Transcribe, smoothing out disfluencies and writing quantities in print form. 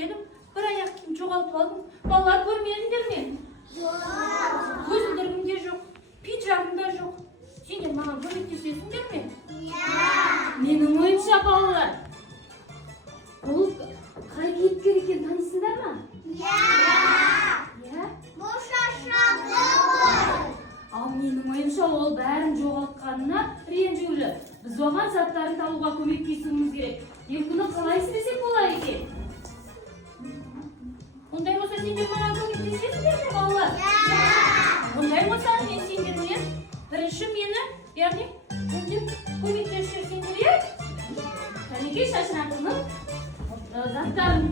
келіп, бір аяқ киім жоғалтып алдым. Балалар көрмедіңдер ме? Көзілдірігім де жоқ, пиджагым да жоқ. Сендер маған көмектесесіңдер ме? Менің ойымша балалар, бұл қай кейіпкер екенін танисыңдар ма? Бұл шашырақты ғой. Ал менің ойымша ол бәрін жоғалтқанына ренжулі. Біз оған заттарын табуға көмектесуіміз керек. Енді бұны қалай істесек болар екен? Ондай болса сендер маған көмектесесіңдер ме, балалар? Ондай болса мен сендермен бірінші мені, яғни көмектесіп жүрсеңдер, Кәнекей шашырақтының заттарын